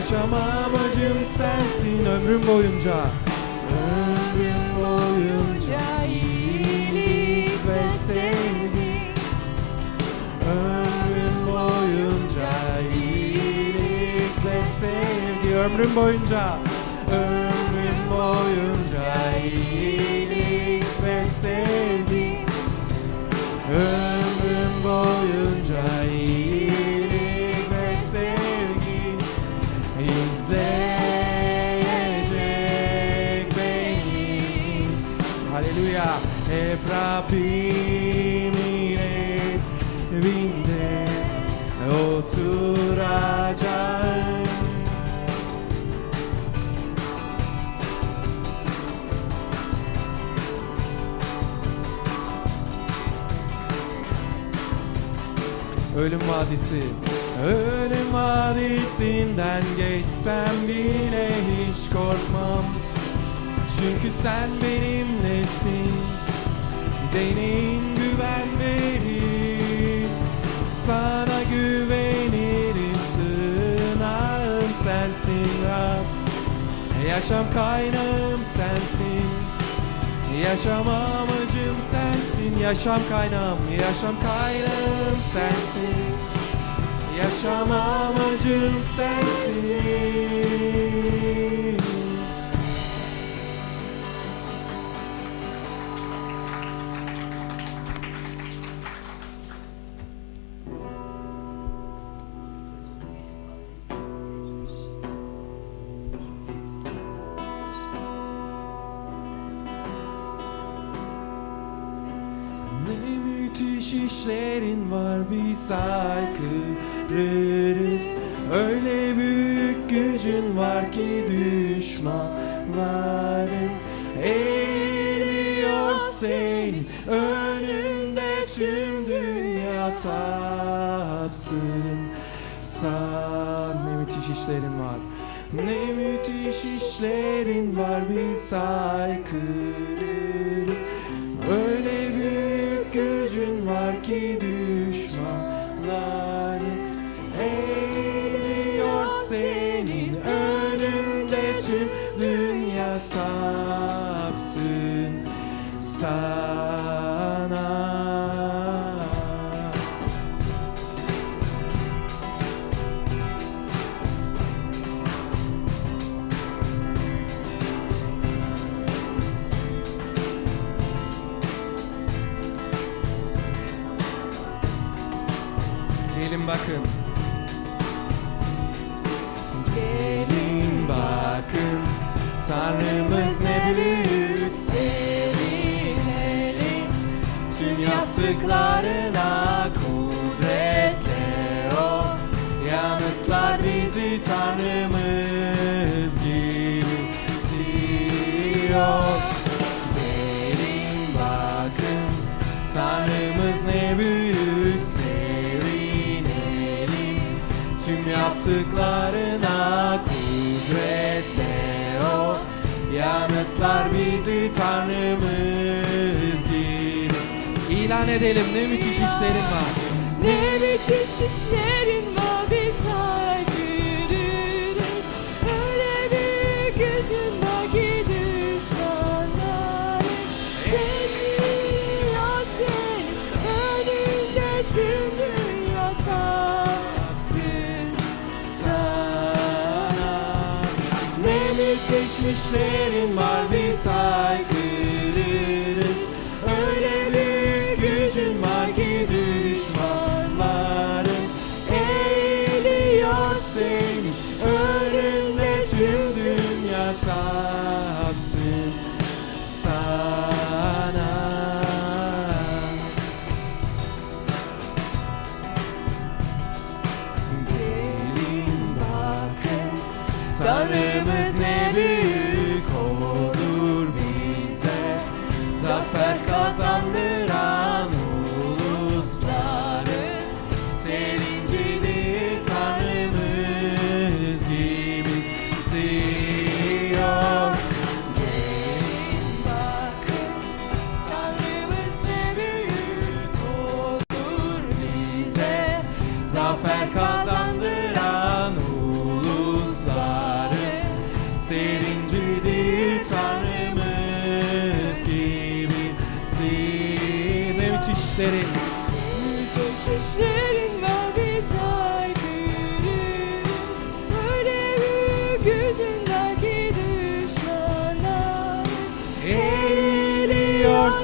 Yaşam amacım sensin ömrüm boyunca. Ömrüm boyunca iyilik ve sevgi Ömrüm boyunca iyilik ve sevgi. Ömrüm boyunca. Ömrüm boyunca Ölüm vadisi Ölüm vadisinden geçsem bile hiç korkmam. Çünkü sen benimlesin Deneyin güven verir Sana güvenirim Sığınağım sensin. Rab Yaşam kaynağım sensin. Yaşam amacım sensin. Yaşam kaynağım Yaşam kaynağım sensin. Yaşam amacım sensin Sen ne müthiş işlerin var. Ne müthiş işlerin var. Biz haykırırız Öyle büyük gücün var ki düşmanların la da la İlan edelim. Ne müthiş işlerin var. Ne müthiş işlerin var. Biz haykırırız Öyle büyük gücün var ki düşmanlar seni önünde tüm dünya tapsın sana. Ne müthiş işlerin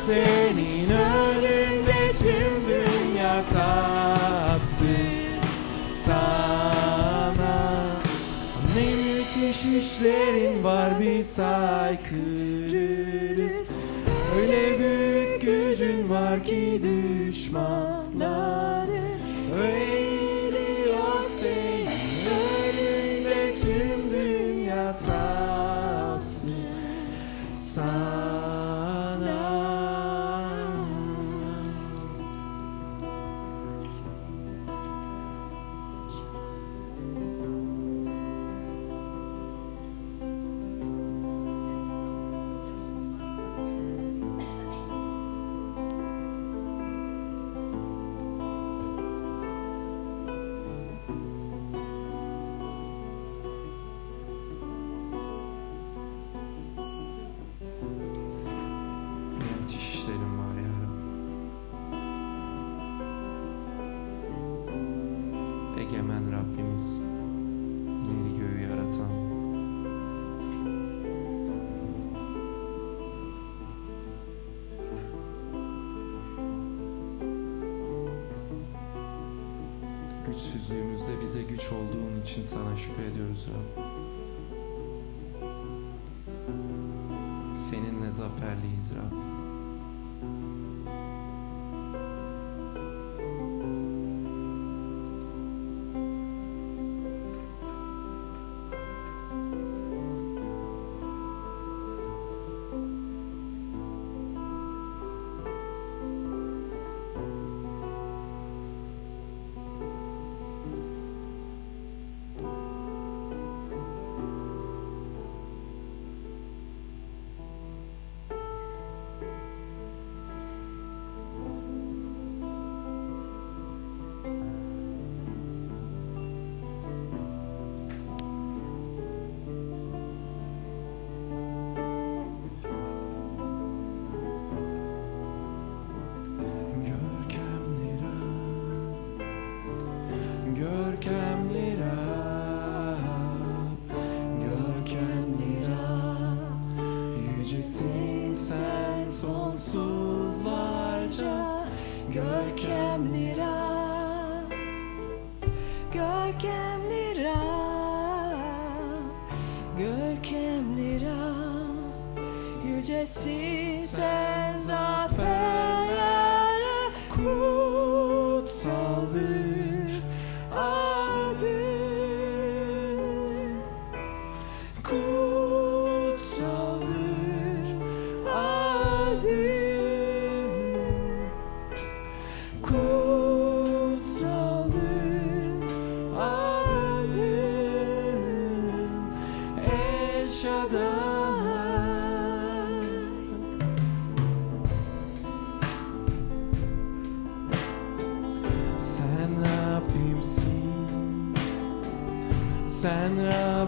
senin önünde tüm dünya tapsın sana Ne müthiş işlerin var bir saykırırız Öyle büyük gücün var ki güçsüzlüğümüzde bize güç olduğun için sana şükrediyoruz Rabbim.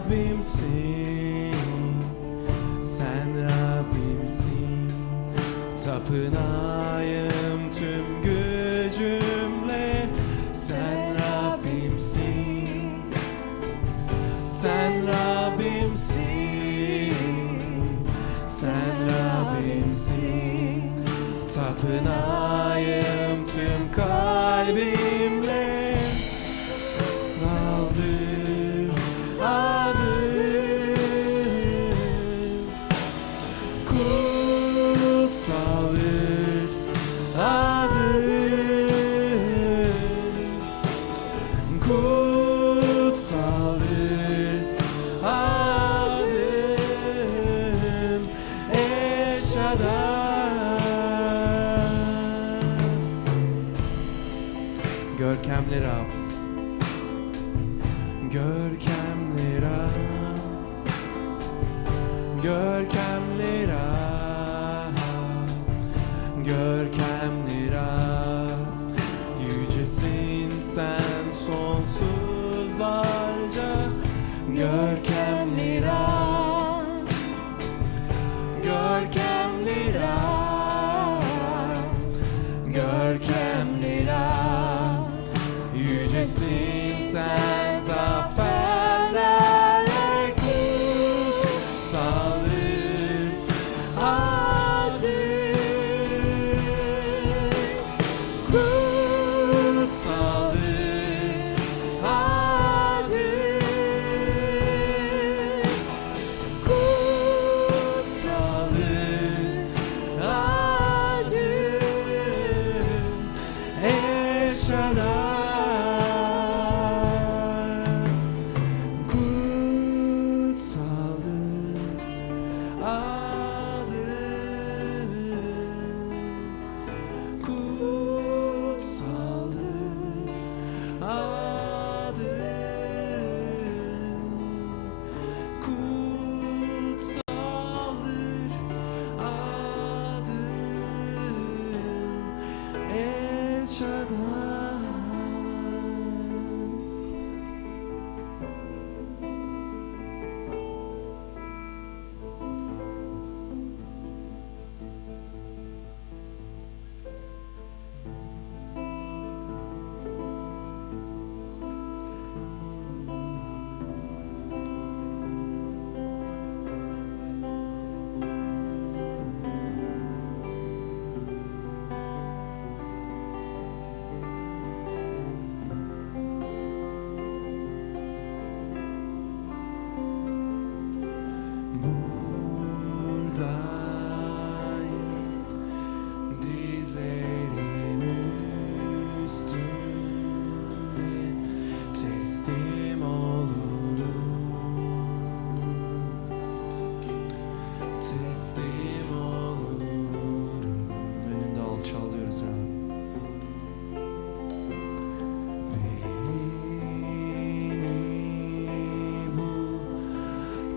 Rabbimsin. Sen Rabbimsin. Tapınayım tüm gücümle. Sen Rabbimsin. Sen Rabbimsin. Sen Rabbimsin. Tapınayım tüm kalbim. sonsuzlarca görkem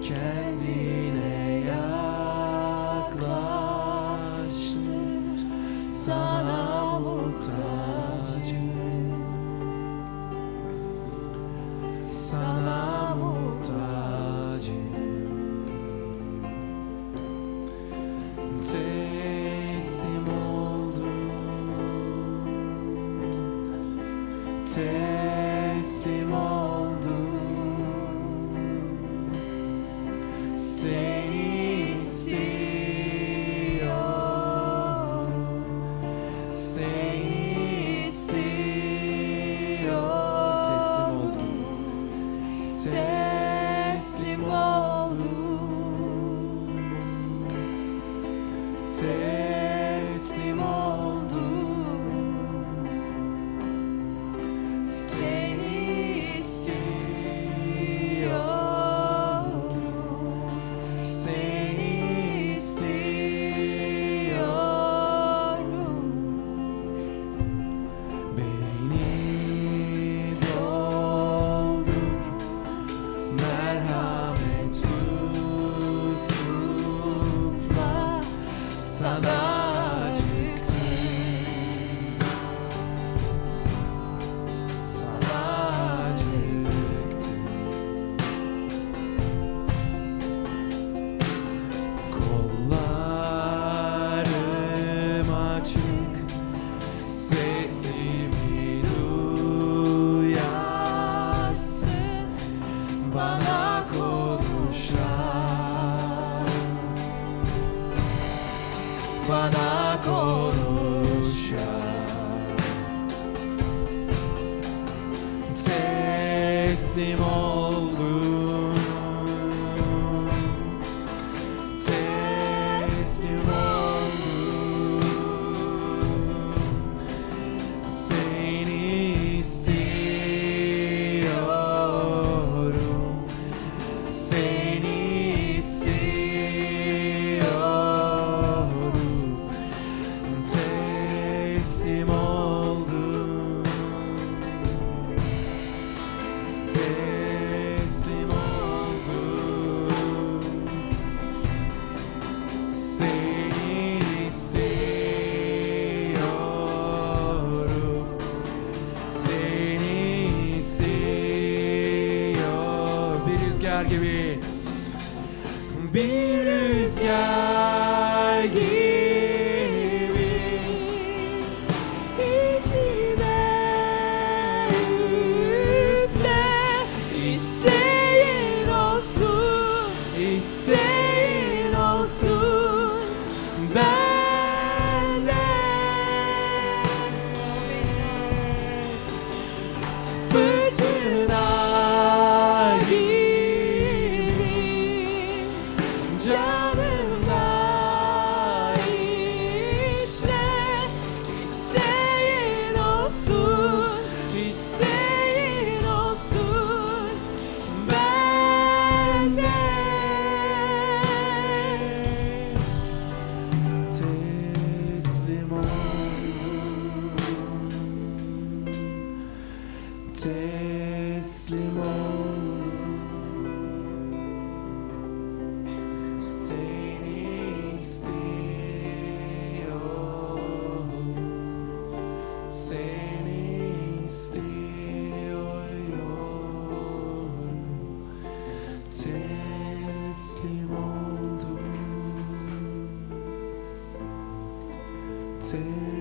kendine say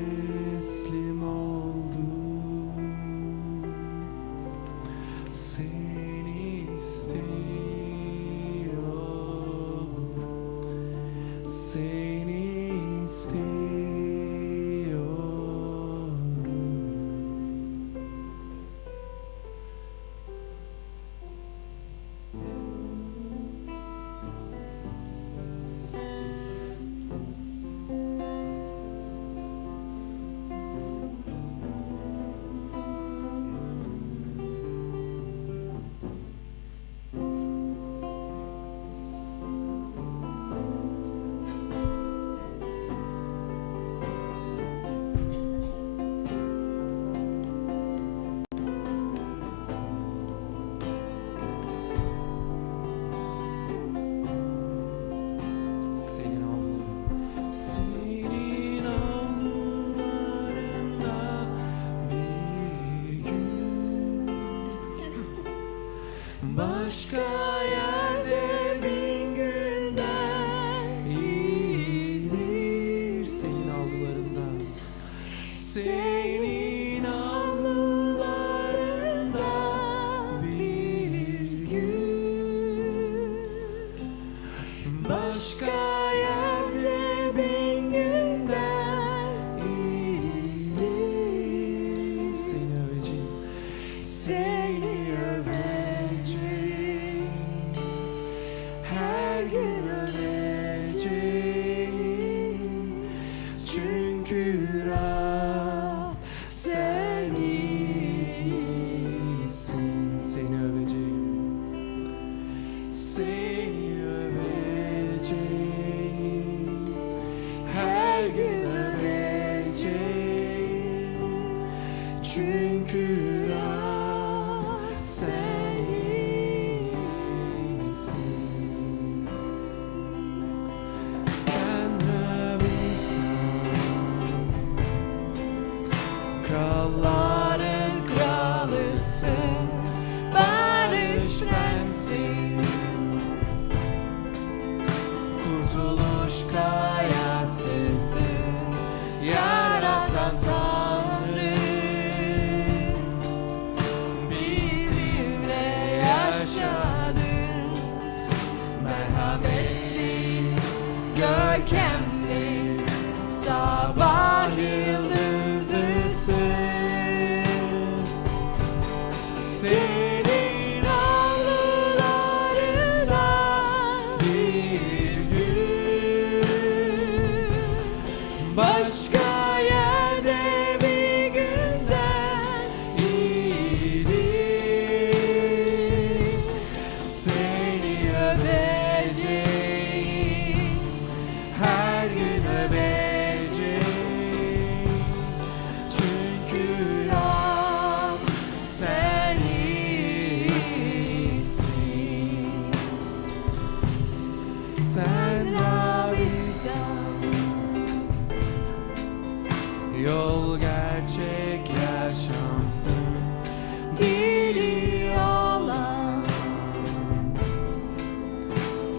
sky.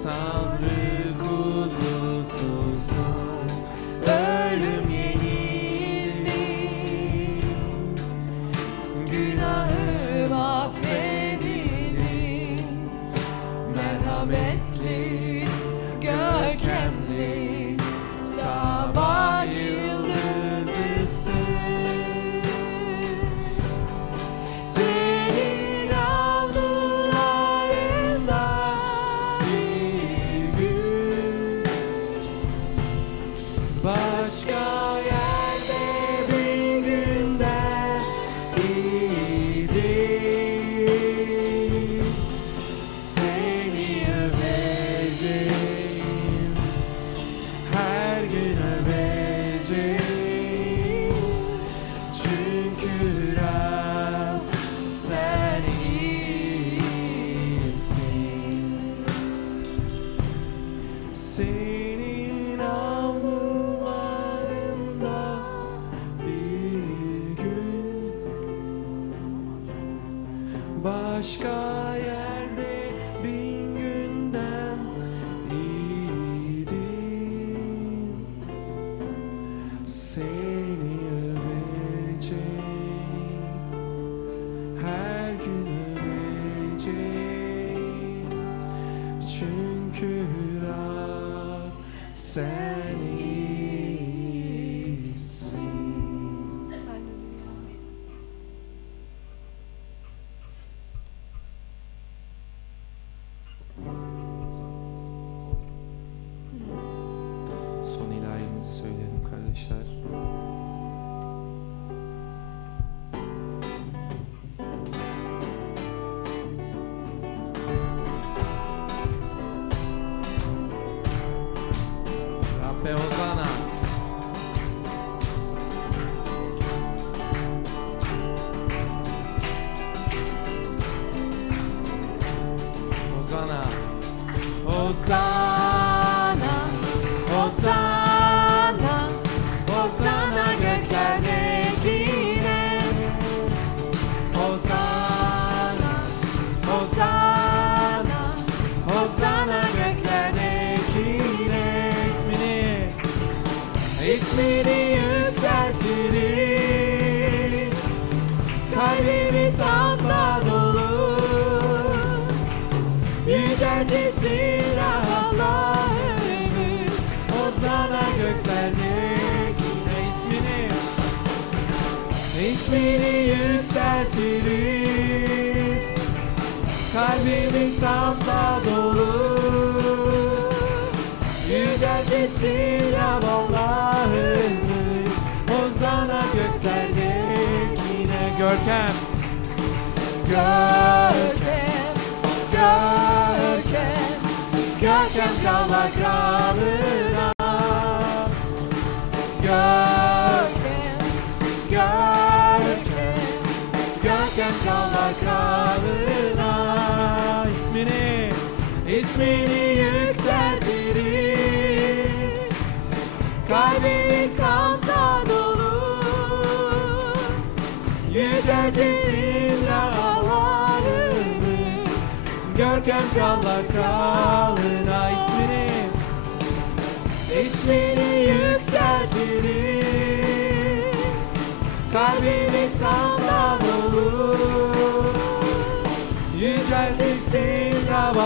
사 sen yine Görkem krallar kralına ismini ismini yükseltiriz. Kalbimiz anda dolu Yüceltirsin Rab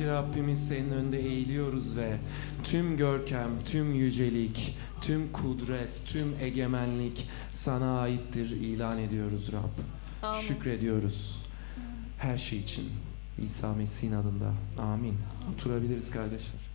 Göklerdeki Rabbimiz senin önünde eğiliyoruz ve tüm görkem, tüm yücelik, tüm kudret, tüm egemenlik sana aittir ilan ediyoruz Rab. Amin. Şükrediyoruz her şey için. İsa Mesih'in adında. Amin. Oturabiliriz kardeşler.